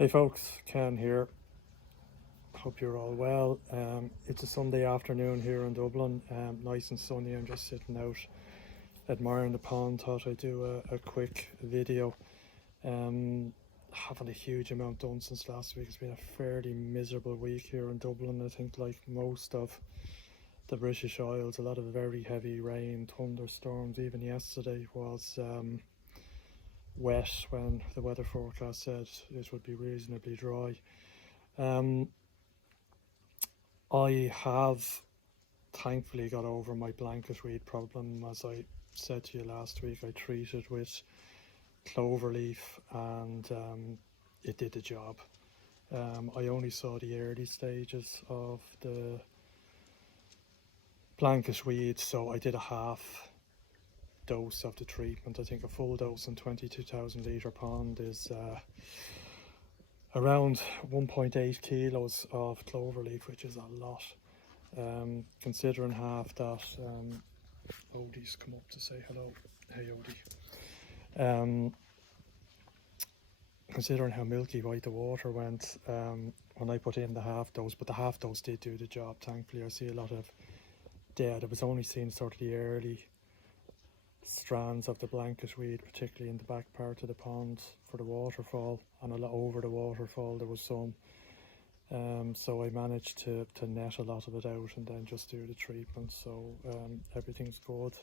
Hey folks, Ken here. Hope you're all well. It's a Sunday afternoon here in Dublin, nice and sunny. I'm just sitting out admiring the pond. Thought I'd do a quick video. Haven't a huge amount done since last week. It's been a fairly miserable week here in Dublin. I think, like most of the British Isles, a lot of very heavy rain, thunderstorms. Even yesterday was wet when the weather forecast said it would be reasonably dry. I have thankfully got over my blanket weed problem. As I said to you last week, I treated with cloverleaf and it did the job. I only saw the early stages of the blanket weed, so I did a half dose of the treatment. I think a full dose in 22,000 litre pond is around 1.8 kilos of cloverleaf, which is a lot. Considering half that, Odie's come up to say hello. Hey Odie. Considering how milky white the water went when I put in the half dose, but the half dose did do the job. Thankfully, I see a lot of dead. I was only seeing sort of the early strands of the blanket weed, particularly in the back part of the pond for the waterfall, and a lot over the waterfall there was some. So I managed to net a lot of it out and then just do the treatment. So everything's good.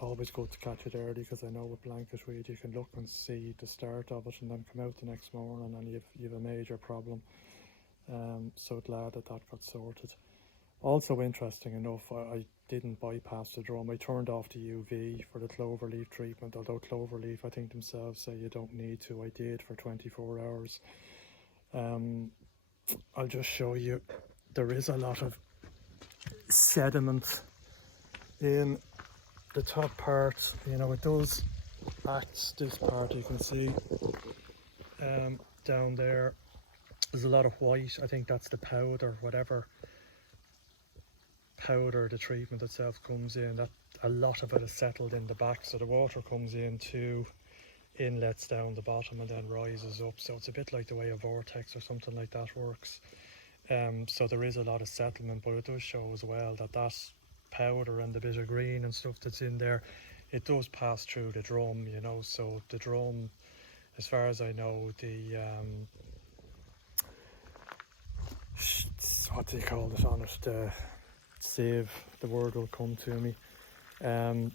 Always good to catch it early, because I know with blanket weed you can look and see the start of it and then come out the next morning and you've a major problem. So glad that got sorted. Also interesting enough, I didn't bypass the drum. I turned off the UV for the cloverleaf treatment, although cloverleaf, I think themselves say you don't need to. I did for 24 hours. I'll just show you, there is a lot of sediment in the top part. You know, it does act, this part you can see down there, there's a lot of white. I think that's the powder, whatever powder the treatment itself comes in, that a lot of it is settled in the back, so the water comes in two inlets down the bottom and then rises up. So it's a bit like the way a vortex or something like that works. So there is a lot of settlement, but it does show as well that that powder and the bit of green and stuff that's in there, it does pass through the drum, you know. So the drum, as far as I know, the what do you call it on it, the sieve, the word will come to me,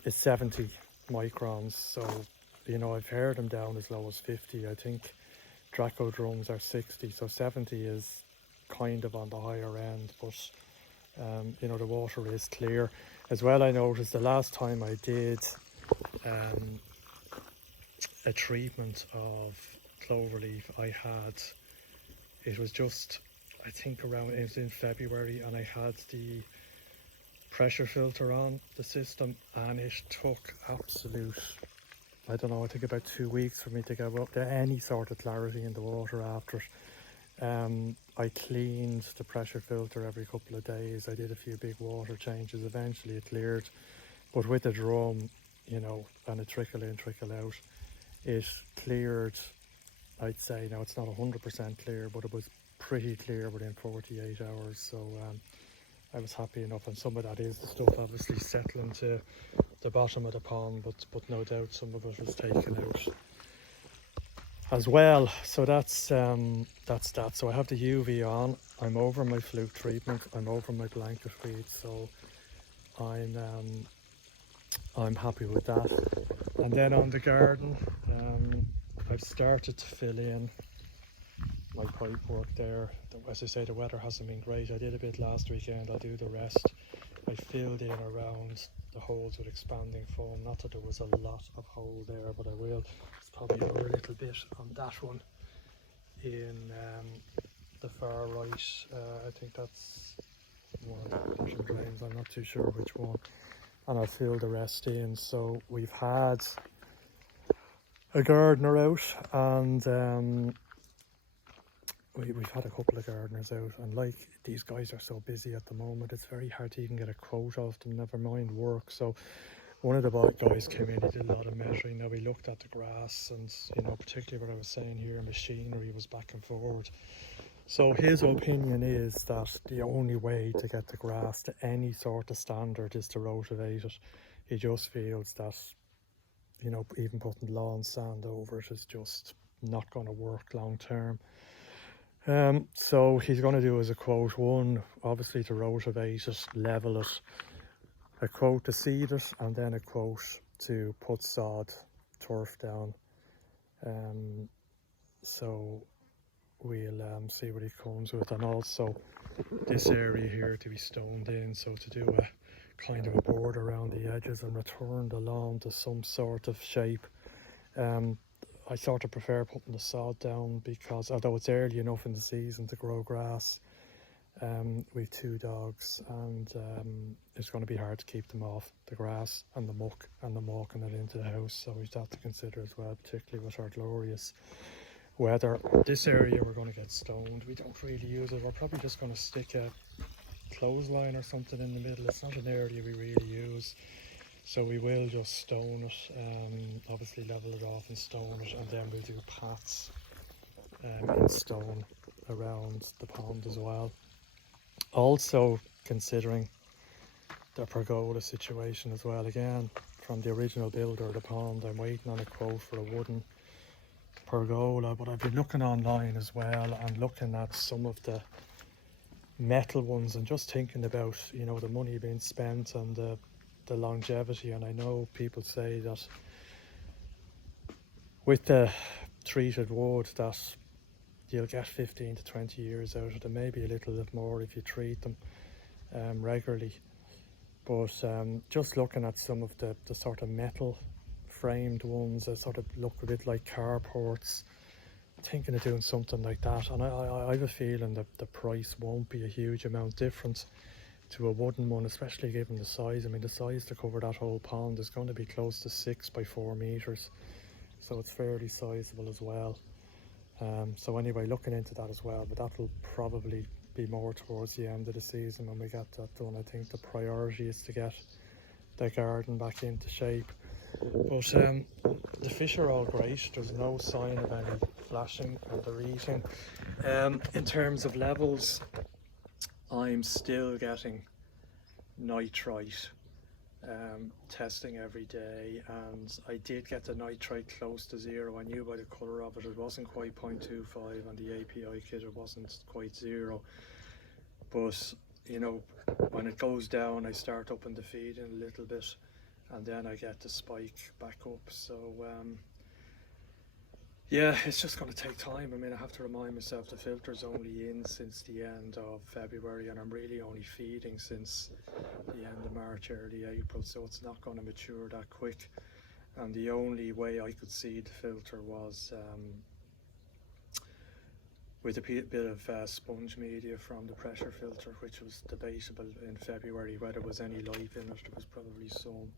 is 70 microns. So, you know, I've heard them down as low as 50. I think Draco drums are 60, so 70 is kind of on the higher end, but you know, the water is clear. As well, I noticed the last time I did a treatment of cloverleaf, it was just, I think around, it was in February, and I had the pressure filter on the system, and it took absolute, I don't know, I think about 2 weeks for me to get up to any sort of clarity in the water after it. I cleaned the pressure filter every couple of days. I did a few big water changes. Eventually it cleared, but with the drum, you know, and a trickle in, trickle out, it cleared. I'd say, now it's not 100% clear, but it was pretty clear within 48 hours. So I was happy enough, and some of that is the stuff obviously settling to the bottom of the pond, but no doubt some of it was taken out as well. So that's that. So I have the UV on, I'm over my fluke treatment, I'm over my blanket weed, so I'm happy with that. And then on the garden, I've started to fill in my pipe work there. As I say, the weather hasn't been great. I did a bit last weekend, I'll do the rest. I filled in around the holes with expanding foam. Not that there was a lot of hole there, but I will. It's probably over a little bit on that one in the far right. I think that's one of the bottom drains, I'm not too sure which one. And I'll fill the rest in. So we've had a gardener out, and we've had a couple of gardeners out, and like, these guys are so busy at the moment, it's very hard to even get a quote off them, never mind work. So one of the guys came in, he did a lot of measuring. Now, we looked at the grass and, you know, particularly what I was saying here, machinery was back and forward. So his opinion is that the only way to get the grass to any sort of standard is to rotivate it. He just feels that, you know, even putting lawn sand over it is just not going to work long term. So he's going to do as a quote, one, obviously to rotivate it, level it, a quote to seed it, and then a quote to put sod, turf down. So we'll see what he comes with, and also this area here to be stoned in, so to do a kind of a board around the edges and return the lawn to some sort of shape. I sort of prefer putting the sod down because although it's early enough in the season to grow grass, we've 2 dogs, and it's going to be hard to keep them off the grass and the muck and them walking it into the house, so we've that to consider as well, particularly with our glorious weather. This area we're going to get stoned. We don't really use it. We're probably just going to stick a clothesline or something in the middle. It's not an area we really use, so we will just stone it, obviously level it off and stone it, and then we'll do paths in stone around the pond as well. Also considering the pergola situation as well, again from the original builder of the pond. I'm waiting on a quote for a wooden pergola, but I've been looking online as well and looking at some of the metal ones and just thinking about, you know, the money being spent and the longevity. And I know people say that with the treated wood that you'll get 15 to 20 years out of them, maybe a little bit more if you treat them regularly. But just looking at some of the sort of metal framed ones that sort of look a bit like carports, thinking of doing something like that. And I have a feeling that the price won't be a huge amount different to a wooden one, especially given the size. I mean, the size to cover that whole pond is going to be close to 6 by 4 meters, so it's fairly sizable as well. So anyway, looking into that as well, but that'll probably be more towards the end of the season when we get that done. I think the priority is to get the garden back into shape. But the fish are all great. There's no sign of any flashing, and they're eating. In terms of levels, I'm still getting nitrite testing every day, and I did get the nitrite close to 0. I knew by the colour of it, it wasn't quite 0.25, and the API kit it wasn't quite 0. But you know, when it goes down, I start upping the feeding a little bit, and then I get the spike back up. So yeah, it's just going to take time. I mean, I have to remind myself the filter's only in since the end of February, and I'm really only feeding since the end of March, early April, so it's not going to mature that quick. And the only way I could seed the filter was with a bit of sponge media from the pressure filter, which was debatable in February whether there was any life in it. There was probably some.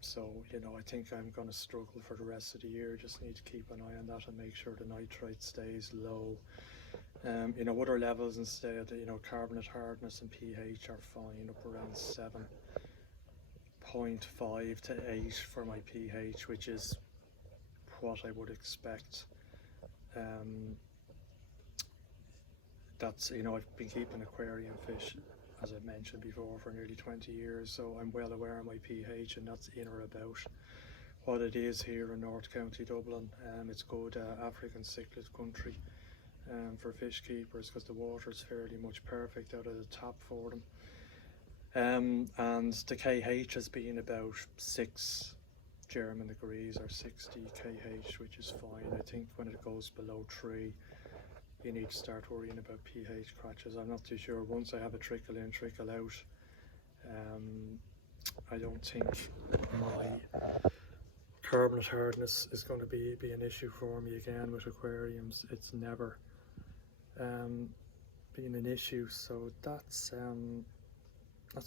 So, you know, I think I'm going to struggle for the rest of the year. Just need to keep an eye on that and make sure the nitrite stays low. You know, other levels instead, you know, carbonate hardness and pH are fine, up around 7.5 to 8 for my pH, which is what I would expect. That's, you know, I've been keeping aquarium fish, as I mentioned before, for nearly 20 years, so I'm well aware of my pH, and that's in or about what it is here in North County Dublin. It's good African cichlid country for fish keepers, because the water is fairly much perfect out of the tap for them. And the KH has been about 6 German degrees, or 60 kH, which is fine. I think when it goes below 3, you need to start worrying about pH crashes. I'm not too sure. Once I have a trickle in, trickle out, I don't think my carbonate hardness is going to be an issue for me again with aquariums. It's never been an issue, so that's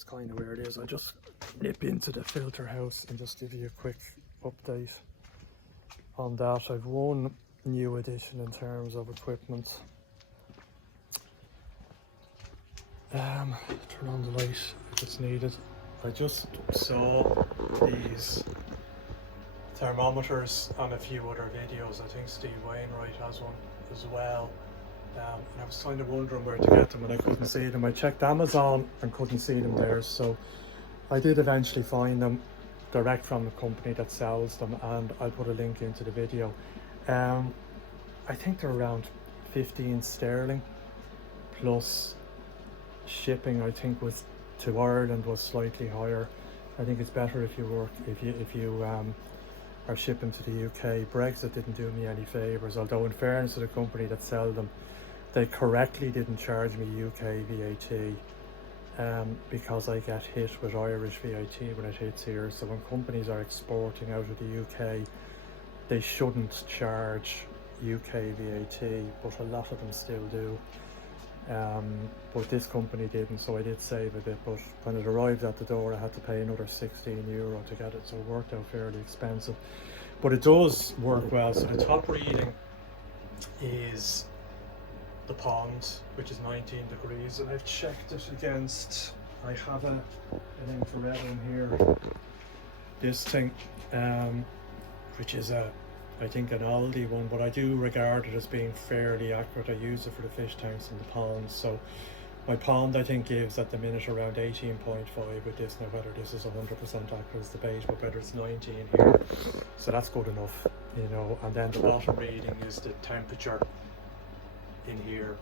kind of where it is. I'll just nip into the filter house and just give you a quick update on that. I've one new addition in terms of equipment. Turn on the light if it's needed. I just saw these thermometers on a few other videos. I think Steve Wainwright has one as well. And I was kind of wondering where to get them, and I couldn't see them. I checked Amazon and couldn't see them there, so I did eventually find them direct from the company that sells them, and I'll put a link into the video. I think they're around 15 sterling plus shipping. I think was to Ireland was slightly higher. I think it's better if you are shipping to the UK. Brexit didn't do me any favours, although in fairness to the company that sell them, they correctly didn't charge me UK VAT, because I get hit with Irish VAT when it hits here. So when companies are exporting out of the UK, they shouldn't charge UK VAT, but a lot of them still do. But this company didn't, so I did save a bit. But when it arrived at the door, I had to pay another €16 to get it, so it worked out fairly expensive. But it does work well. So the top reading is the pond, which is 19 degrees, and I've checked it against, I have an infrared on here, this thing, which is I think an Aldi one, but I do regard it as being fairly accurate. I use it for the fish tanks and the ponds. So my pond, I think, gives at the minute around 18.5 with this. Now whether this is 100% accurate is debate, but whether it's 19 here, so that's good enough, you know. And then the bottom reading is the temperature in here.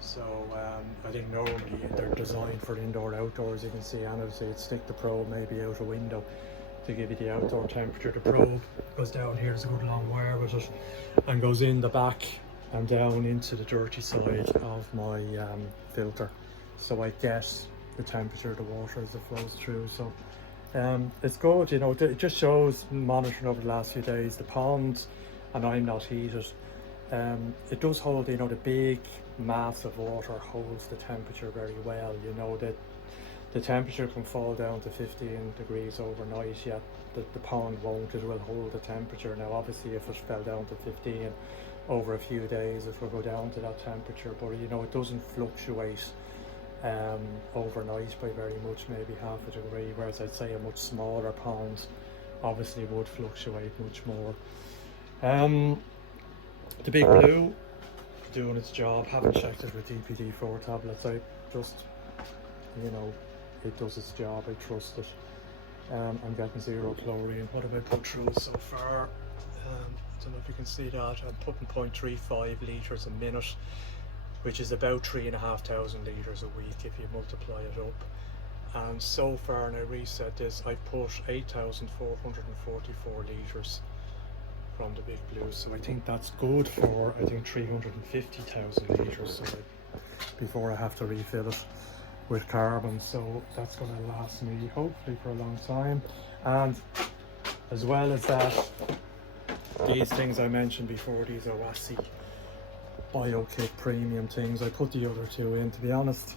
So I think normally they're designed for indoor outdoors. You can see on it, so you'd stick the probe maybe out a window to give you the outdoor temperature. The probe goes down here, there's a good long wire with it, and goes in the back and down into the dirty side of my filter, so I get the temperature of the water as it flows through. So it's good, you know. It just shows, monitoring over the last few days, the pond, and I'm not heated, it does hold, you know, the big mass of water holds the temperature very well. You know that the temperature can fall down to 15 degrees overnight, yet the pond won't. It will hold the temperature. Now obviously if it fell down to 15 over a few days, it will go down to that temperature, but you know, it doesn't fluctuate overnight by very much, maybe half a degree, whereas I'd say a much smaller pond obviously would fluctuate much more. The Big Blue doing its job. Haven't checked it with DPD-4 tablets. I just, you know, it does its job. I trust it. I'm getting 0 chlorine. What have I put through so far? I don't know if you can see that. I'm putting 0.35 litres a minute, which is about 3,500 litres a week if you multiply it up. And so far, and I reset this, I put 8,444 litres from the Big Blue. So I think that's good for, I think, 350,000 litres, so before I have to refill it with carbon. So that's going to last me hopefully for a long time. And as well as that, these things I mentioned before, these Owassi BioKit premium things, I put the other two in. To be honest,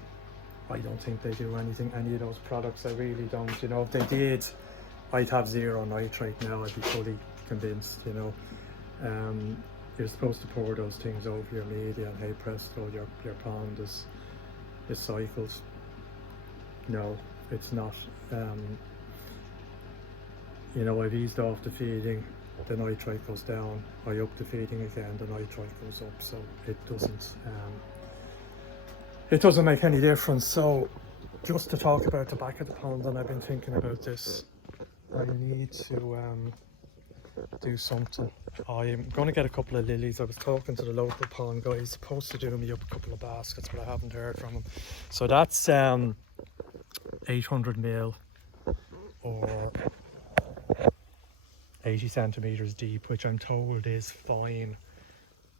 I don't think they do anything, any of those products. I really don't. You know, if they did, I'd have 0 nitrate now. I'd be fully convinced, you know. You're supposed to pour those things over your media, and hey presto, your pond is cycled. No, it's not. You know, I've eased off the feeding, the nitrate goes down. I up the feeding again, the nitrate goes up. So it doesn't make any difference. So just to talk about the back of the pond, and I've been thinking about this, I need to do something. I'm going to get a couple of lilies. I was talking to the local pond guy. He's supposed to do me up a couple of baskets, but I haven't heard from him. So that's 800 mil or 80 centimeters deep, which I'm told is fine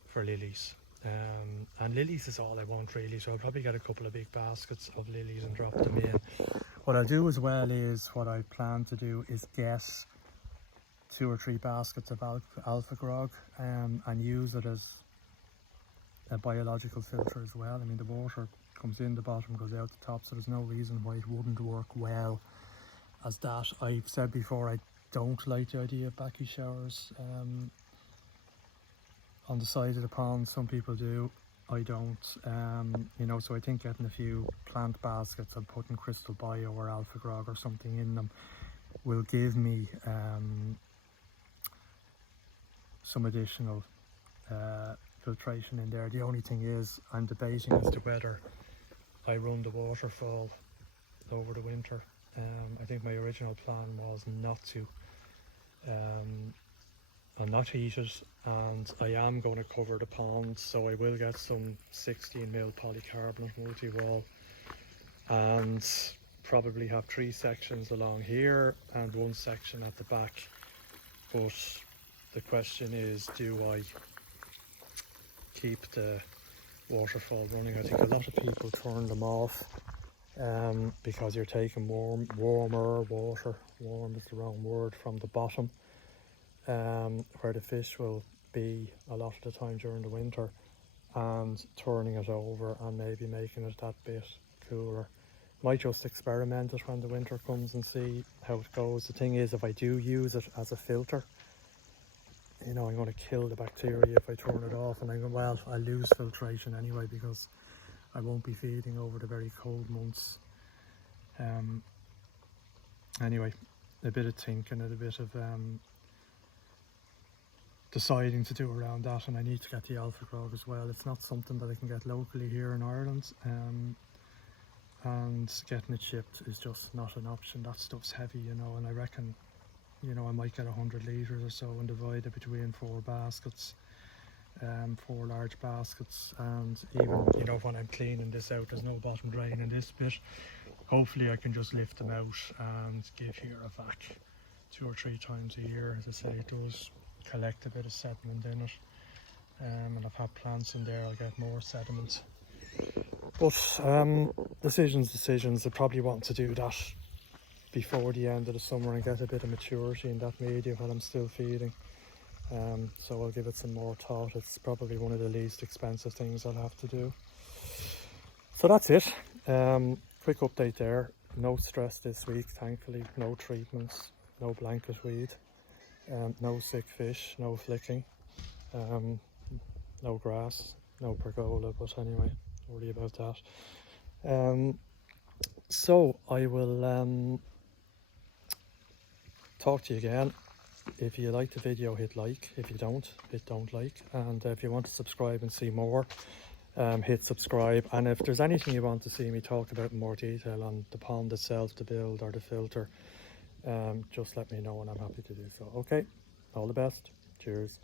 for lilies. And lilies is all I want really, so I'll probably get a couple of big baskets of lilies and drop them in. What I'll do as well is, what I plan to do is get 2 or 3 baskets of alpha grog and use it as a biological filter as well. I mean, the water comes in the bottom, goes out the top, so there's no reason why it wouldn't work well as that. I've said before, I don't like the idea of backy showers on the side of the pond. Some people do. I don't, you know, so I think getting a few plant baskets and putting Crystal Bio or Alpha Grog or something in them will give me some additional filtration in there. The only thing is I'm debating as to whether I run the waterfall over the winter. I think my original plan was not to. I'm not heated, and I am going to cover the pond, so I will get some 16mm polycarbonate multi-wall and probably have 3 sections along here and 1 section at the back. But the question is, do I keep the waterfall running? I think a lot of people turn them off because you're taking warmer water, warm is the wrong word, from the bottom, where the fish will be a lot of the time during the winter, and turning it over and maybe making it that bit cooler. Might just experiment it when the winter comes and see how it goes. The thing is, if I do use it as a filter, you know, I'm going to kill the bacteria if I turn it off, and well, I lose filtration anyway because I won't be feeding over the very cold months. Anyway, a bit of thinking and a bit of deciding to do around that, and I need to get the Alpha Grog as well. It's not something that I can get locally here in Ireland, and getting it shipped is just not an option. That stuff's heavy, you know, and I reckon, you know, I might get 100 litres or so and divide it between 4 baskets, 4 large baskets. And even, you know, when I'm cleaning this out, there's no bottom drain in this bit. Hopefully I can just lift them out and give here a vac 2 or 3 times a year. As I say, it does collect a bit of sediment in it, and I've had plants in there, I'll get more sediment. But decisions. I probably want to do that before the end of the summer and get a bit of maturity in that media while I'm still feeding. So I'll give it some more thought. It's probably one of the least expensive things I'll have to do. So that's it. Quick update there. No stress this week, thankfully. No treatments, no blanket weed, no sick fish, no flicking, no grass, no pergola, but anyway, don't worry about that. So I will talk to you again. If you like the video, hit like. If you don't, hit don't like. And if you want to subscribe and see more, hit subscribe. And if there's anything you want to see me talk about in more detail on the pond itself, the build or the filter, just let me know and I'm happy to do so. Okay, all the best. Cheers.